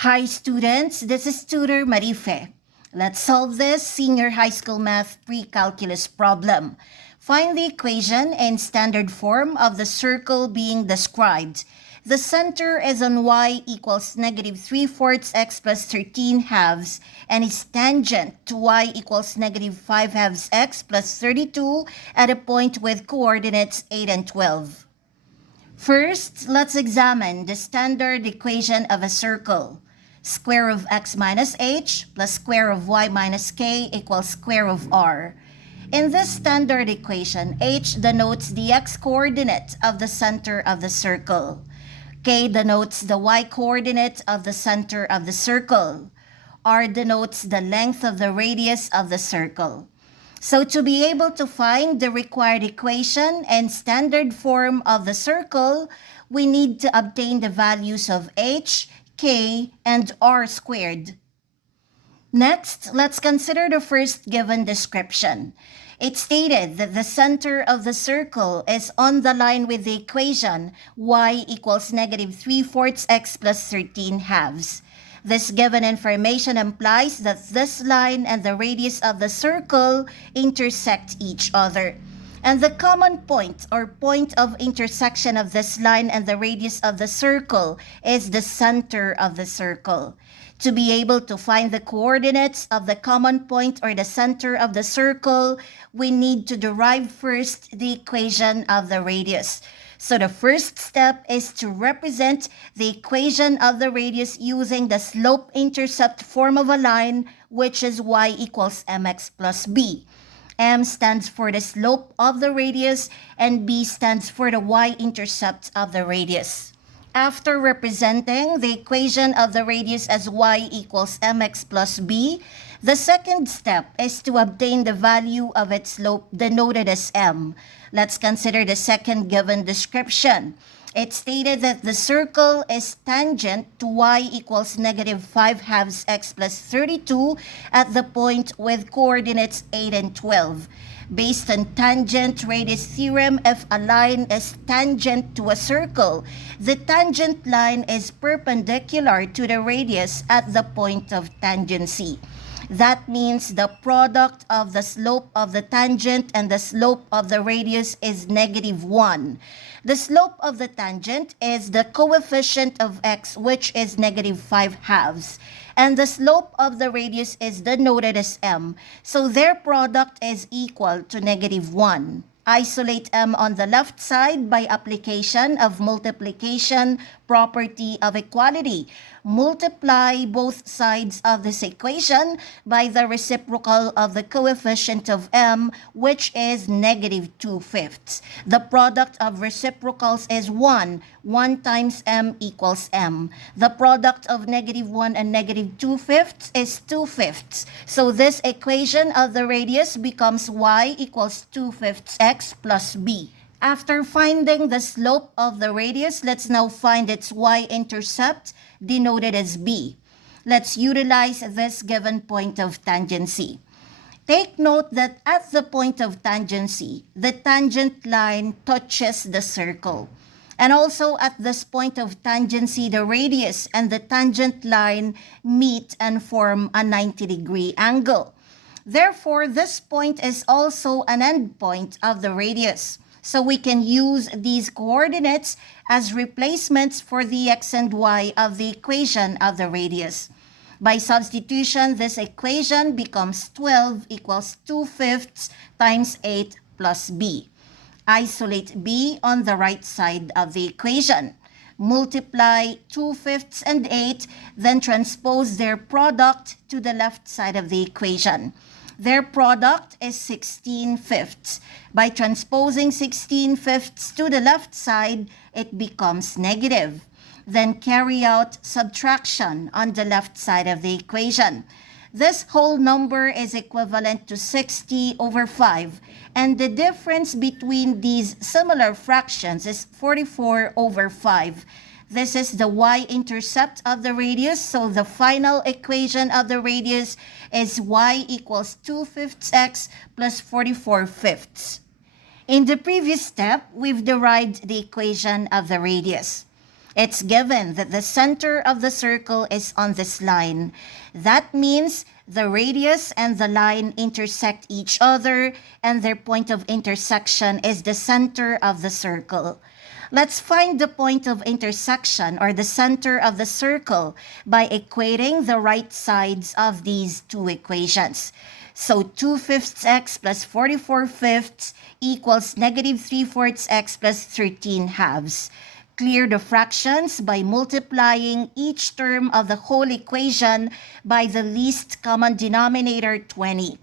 Hi students, this is Tutor Marife. Let's solve this senior high school math pre-calculus problem. Find the equation in standard form of the circle being described. The center is on y equals negative 3/4 x plus 13 halves and is tangent to y equals negative 5 halves x plus 32 at a point with coordinates 8 and 12. First, let's examine the standard equation of a circle. Square of x minus h plus square of y minus k equals square of r. In this standard equation, h denotes the x-coordinate of the center of the circle. K denotes the y-coordinate of the center of the circle. R denotes the length of the radius of the circle. So to be able to find the required equation and standard form of the circle, we need to obtain the values of h, k, and r squared. Next, let's consider the first given description. It stated that the center of the circle is on the line with the equation y equals negative 3/4 x plus 13 halves. This given information implies that this line and the radius of the circle intersect each other. And the common point or point of intersection of this line and the radius of the circle is the center of the circle. To be able to find the coordinates of the common point or the center of the circle, we need to derive first the equation of the radius. So the first step is to represent the equation of the radius using the slope-intercept form of a line, which is y equals mx plus b. M stands for the slope of the radius and b stands for the y-intercept of the radius. After representing the equation of the radius as y equals mx plus b, the second step is to obtain the value of its slope denoted as m. Let's consider the second given description. It stated that the circle is tangent to y equals negative 5 halves x plus 32 at the point with coordinates 8 and 12. Based on tangent radius theorem, if a line is tangent to a circle, the tangent line is perpendicular to the radius at the point of tangency. That means the product of the slope of the tangent and the slope of the radius is negative 1. The slope of the tangent is the coefficient of x, which is negative 5 halves. And the slope of the radius is denoted as m. So their product is equal to negative 1. Isolate m on the left side by application of multiplication property of equality. Multiply both sides of this equation by the reciprocal of the coefficient of m, which is negative 2/5. The product of reciprocals is 1. 1 times m equals m. The product of negative 1 and negative 2/5 is 2/5. So this equation of the radius becomes y equals 2/5 x plus b. After finding the slope of the radius, let's now find its y-intercept, denoted as b. Let's utilize this given point of tangency. Take note that at the point of tangency, the tangent line touches the circle. And also at this point of tangency, the radius and the tangent line meet and form a 90-degree angle. Therefore, this point is also an endpoint of the radius. So we can use these coordinates as replacements for the x and y of the equation of the radius. By substitution, this equation becomes 12 equals 2/5 times 8 plus b. Isolate b on the right side of the equation. Multiply 2/5 and 8, then transpose their product to the left side of the equation. Their product is 16/5. By transposing 16/5 to the left side, it becomes negative. Then carry out subtraction on the left side of the equation. This whole number is equivalent to 60/5, and the difference between these similar fractions is 44/5. This is the y-intercept of the radius, so the final equation of the radius is y equals 2/5 x plus 44/5. In the previous step, we've derived the equation of the radius. It's given that the center of the circle is on this line. That means the radius and the line intersect each other, and their point of intersection is the center of the circle. Let's find the point of intersection or the center of the circle by equating the right sides of these two equations. So 2/5 x plus 44/5 equals negative 3/4 x plus 13/2. Clear the fractions by multiplying each term of the whole equation by the least common denominator, 20.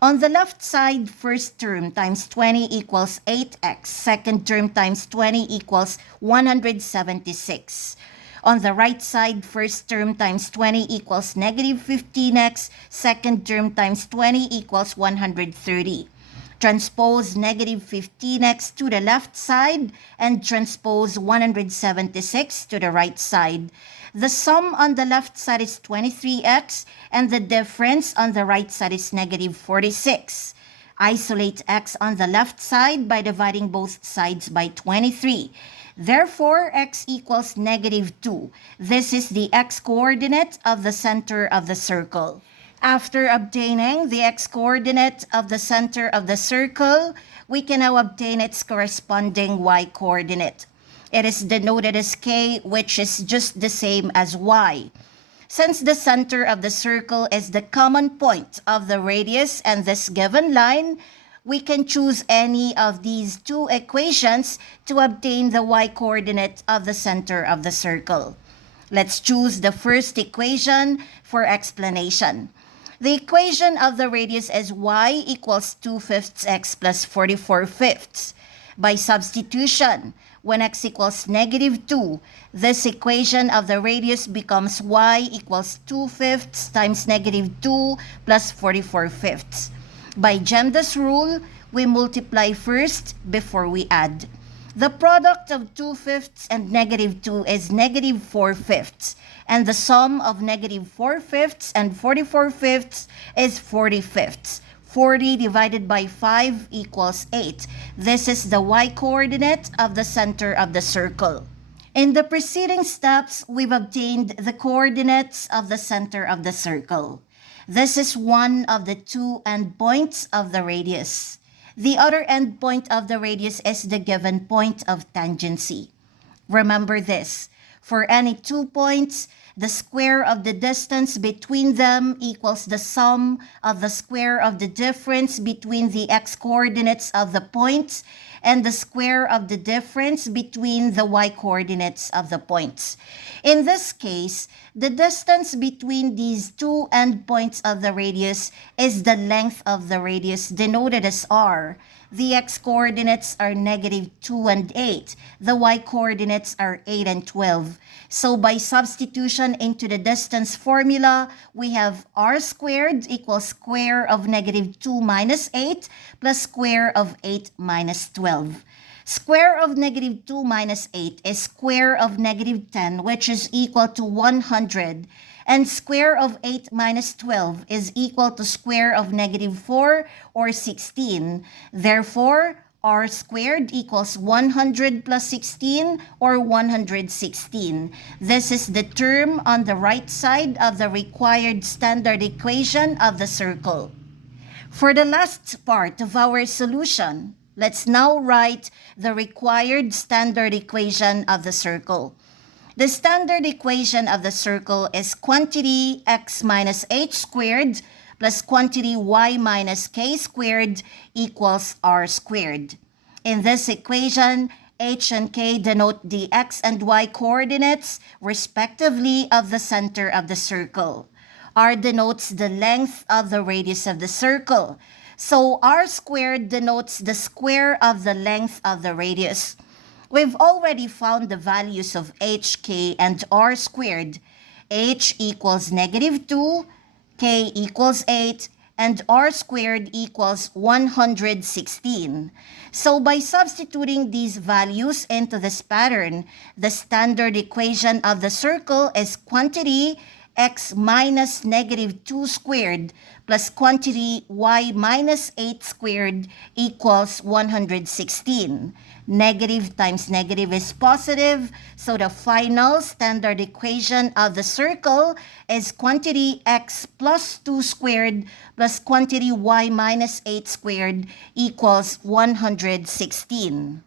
On the left side, first term times 20 equals 8x. Second term times 20 equals 176. On the right side, first term times 20 equals negative 15x. Second term times 20 equals 130. Transpose negative 15x to the left side and transpose 176 to the right side. The sum on the left side is 23x and the difference on the right side is negative 46. Isolate x on the left side by dividing both sides by 23. Therefore, x equals negative 2. This is the x-coordinate of the center of the circle. After obtaining the x-coordinate of the center of the circle, we can now obtain its corresponding y-coordinate. It is denoted as k, which is just the same as y. Since the center of the circle is the common point of the radius and this given line, we can choose any of these two equations to obtain the y-coordinate of the center of the circle. Let's choose the first equation for explanation. The equation of the radius is y equals 2/5 x plus 44/5. By substitution, when x equals negative 2, this equation of the radius becomes y equals 2/5 times negative 2 plus 44/5. By Gemda's rule, we multiply first before we add. The product of 2/5 and negative 2 is negative 4/5, and the sum of negative 4/5 and 44/5 is 40/5. 40 divided by 5 equals 8. This is the y-coordinate of the center of the circle. In the preceding steps, we've obtained the coordinates of the center of the circle. This is one of the two endpoints of the radius. The other endpoint of the radius is the given point of tangency. Remember this, for any 2 points, the square of the distance between them equals the sum of the square of the difference between the x-coordinates of the points and the square of the difference between the y-coordinates of the points. In this case, the distance between these two endpoints of the radius is the length of the radius denoted as r. The x-coordinates are negative 2 and 8. The y-coordinates are 8 and 12. So by substitution into the distance formula, we have r squared equals square of negative 2 minus 8 plus square of 8 minus 12. Square of negative 2 minus 8 is square of negative 10, which is equal to 100. And square of 8 minus 12 is equal to square of negative 4 or 16. Therefore, r squared equals 100 plus 16 or 116. This is the term on the right side of the required standard equation of the circle. For the last part of our solution, let's now write the required standard equation of the circle. The standard equation of the circle is quantity x minus h squared plus quantity y minus k squared equals r squared. In this equation, h and k denote the x and y coordinates, respectively, of the center of the circle. R denotes the length of the radius of the circle. So r squared denotes the square of the length of the radius. We've already found the values of h, k, and r squared. H equals negative 2, k equals 8, and r squared equals 116. So by substituting these values into this pattern, the standard equation of the circle is quantity x minus negative 2 squared plus quantity y minus 8 squared equals 116. Negative times negative is positive, so the final standard equation of the circle is quantity x plus 2 squared plus quantity y minus 8 squared equals 116.